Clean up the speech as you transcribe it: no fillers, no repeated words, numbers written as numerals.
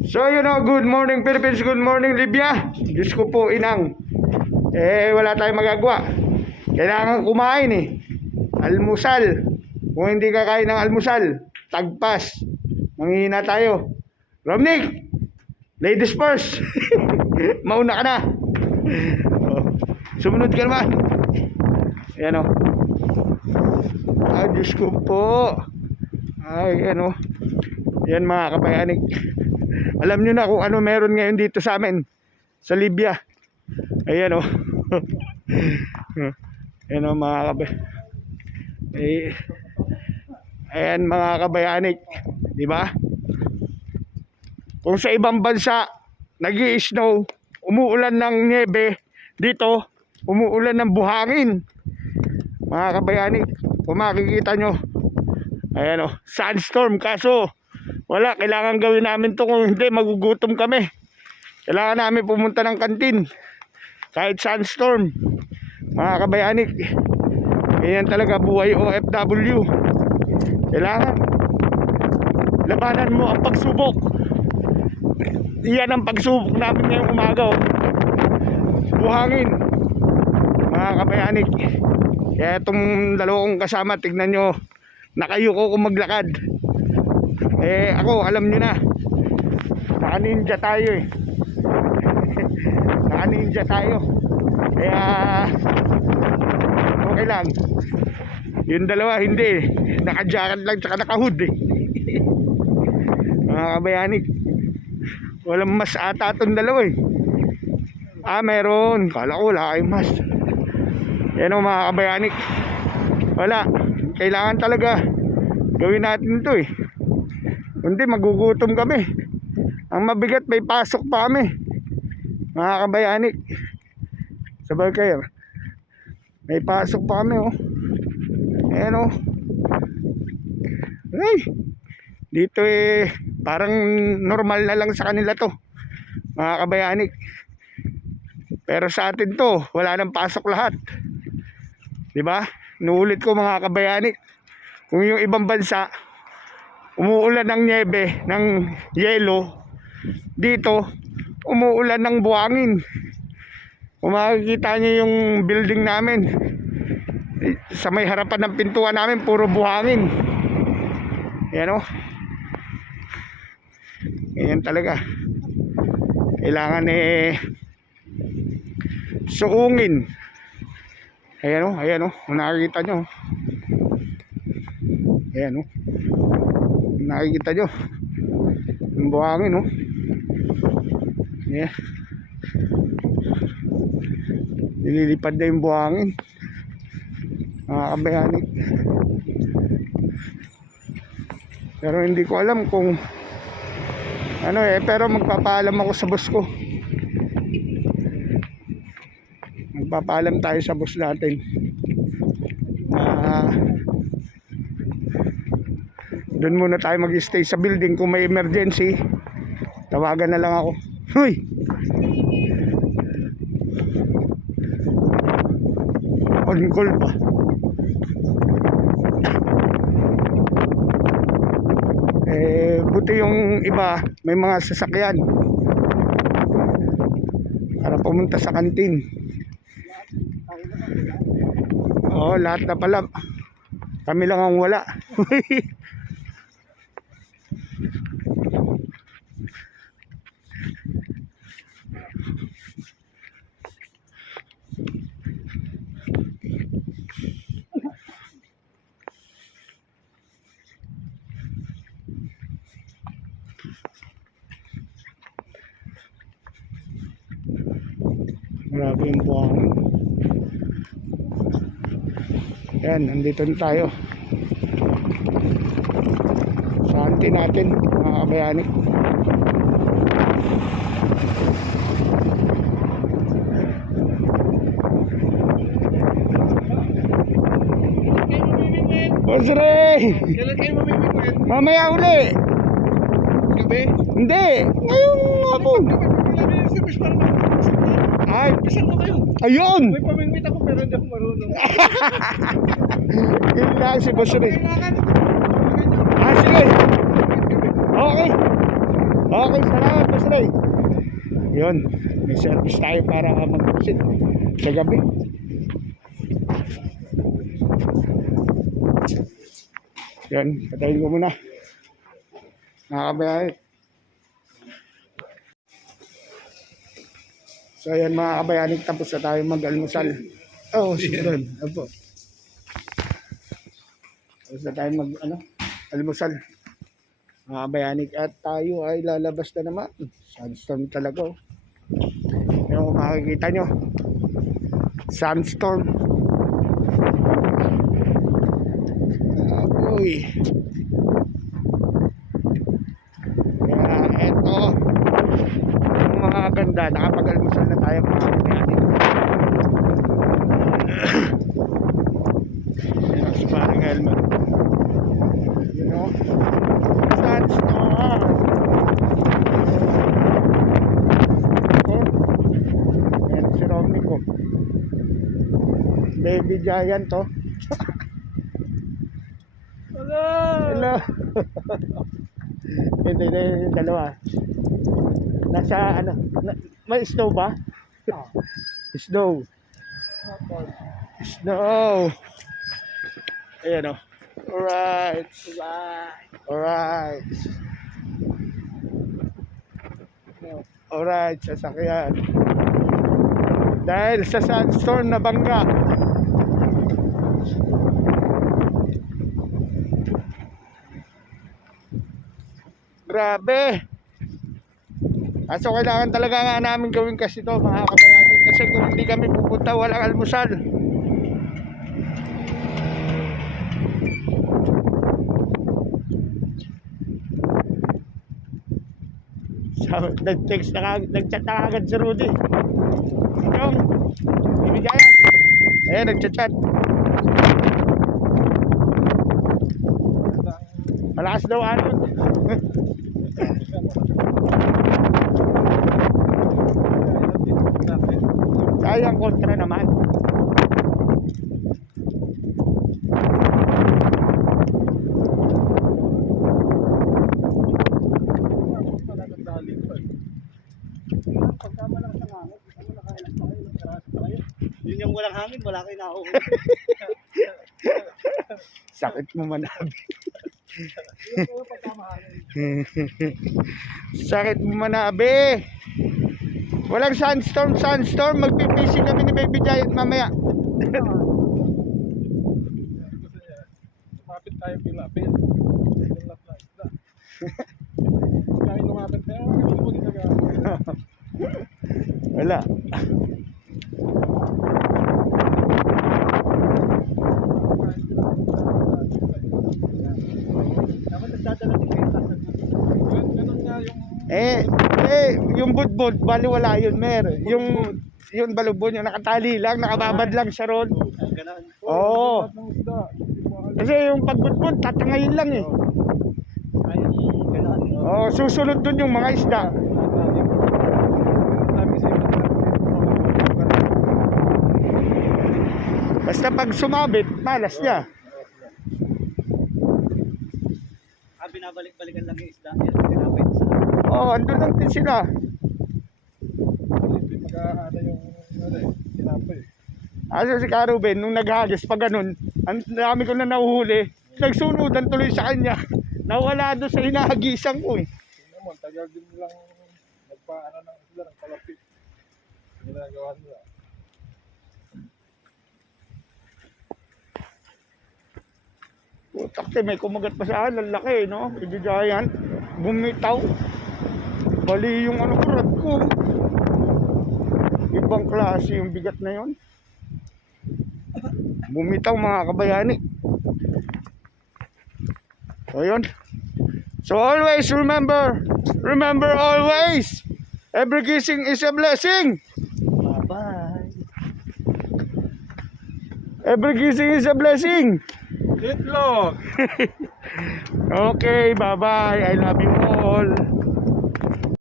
So you know, good morning Philippines, good morning Libya. Diyos ko po inang. Wala tayong magagawa. Kailangan kumain Almusal. Kung hindi kakain ng almusal, tagpas. Manghihina tayo. Romnick, ladies first. Mauna ka na. Sumunod ka naman. Ayan o. Diyos ko po. Ayan o. Yan mga kabayanig. Alam nyo na kung ano meron ngayon dito sa amin sa Libya. Ayan o. Ayan o mga kabayanig. Ayan mga kabayanig. Diba? Kung sa ibang bansa nag-i-snow, umuulan ng niebe, dito umuulan ng buhangin. Mga kabayanig, kung makikita nyo, ayan o, sandstorm. Kaso wala, kailangan gawin namin to, kung hindi magugutom kami. Kailangan namin pumunta ng kantin kahit sandstorm. Mga kabayanig, ganyan talaga buhay OFW. Kailangan labanan mo ang pagsubok. Iyan ang pagsubok namin ngayong umaga buhangin. Mga kabayanig, kaya itong dalawang kasama, tignan nyo, nakayuko kung maglakad. Ako, alam nyo na, naka-ninja tayo naka-ninja tayo. Kaya okay lang. Yung dalawa hindi, naka-jacket lang tsaka naka-hood Mga kabayanig, walang mas ata itong dalawa meron. Kala ko wala kayong mas. Yan o mga kabayanig, wala, kailangan talaga gawin natin ito Hindi magugutom kami. Ang mabigat, may pasok pa kami mga kabayanig. Sabay kayo, may pasok pa kami Ayan Ay, dito parang normal na lang sa kanila to mga kabayanig. Pero sa atin to, wala nang pasok lahat. Diba? Inuulit ko mga kabayanig, kung yung ibang bansa umuulan ng niebe, ng yelo, dito umuulan ng buhangin. Kung makikita nyo yung building namin, sa may harapan ng pintuan namin, puro buhangin. Yan Ganyan talaga. Kailangan suungin. Ayan kung nakikita nyo. Ayan nakikita nyo yung buhangin yeah. Nililipad na yung buhangin mga kabayanig. Pero hindi ko alam kung pero magpapaalam ako sa boss ko. Magpapaalam tayo sa boss natin doon muna tayo mag-stay sa building. Kung may emergency, tawagan na lang ako. Huy! On call pa. Buti yung iba may mga sasakyan para pumunta sa kantin. Lahat na pala. Kami lang ang wala. Grabe yung buhangin. Yan, nandito na tayo sa anti natin mga kabayanig. Boss Ray! Kailan kayo mamimit? Mamaya uli! Gabi? Hindi! Ngayong hapon! Ay! Pisan mo kayo! Ayun! May pamimit ako pero hindi ako marunong. Yun lang si Boss Ray. Kailangan! Sige! Okay! Okay, salamat, Boss Ray. Yun, may service tayo para mag-visit sa gabi. Yan, patayin ko muna. Nakakabayay. So yan mga kabayanig, tapos na tayo mag-almusal. Oh, sigurad. Opo. Tapos na tayo almusal. Mga kabayanig, at tayo ay lalabas na naman. Sandstorm talaga. Oh. Yan kung makikita nyo. Sandstorm. Uy. Kaya eto. Yung mga ganda, nakapag-almusal na tayo mga kabayanig. Yan ang sparring helmet. You know? Sandstorm. Yan si Romney ko. Baby giant to. Hello. Hindi, yung dalawa. Nasa may snow ba? Snow. Snow. Ayan o. Alright. Alright. Alright, sasakyan. Dahil sa sandstorm na bangga. Grabe. So kailangan talaga nga namin gawin kasi ito mga kabayanin. Kasi kung hindi kami pupunta, walang almusal. So, nag-chat na agad si Rudy. Anong? Ibigayan. Ayan, nag-chat. Malakas daw ano. Sayang kontra naman. Yun yung walang hangin, wala kayo nahuhuli. Sakit mo manabi. Sakit mo manabi. Walang sandstorm. Magpipishing kami ni Baby Giant mamaya. Lumapit tayo pilapit. Lumapit na isda. Kahit lumapit tayo, hindi mo ginagawa. Wala. Dapat nagdadala din kayo sa ganun nga yung budbud, bali wala yun, mer. Yung balubon, yung nakatali lang, nakababad lang siya ron. ganun. Oo. Kasi yung pagbudbud, tatangayin lang eh. Ayun, ganun. Oo, susunod dun yung mga isda. Basta pag sumabit, malas niya. Binabalik-balikan lang yung isda. Yan, tinapit sa... Oo, andun lang din sila. Hindi mag-aada yung tinapay. Ano si Karuben, nung naghagis pa ganun, ang dami ko na nahuhuli, nagsunudan tuloy sa kanya. Nawala doon sa hinahagisan ko eh. Tingnan mo, tagal din nilang nagpaano ng isda, ng palapit. Ginagawa nila. Putak, may kumagat pa sa akin, lalaki no? Baby Giant, bumitaw. Bali yung kurad ko. Ibang klase yung bigat na yon. Bumitaw mga kabayani. So yun. So always remember always, every kissing is a blessing. Bye-bye. Every kissing is a blessing. Itlog! Okay, bye-bye. I love you all.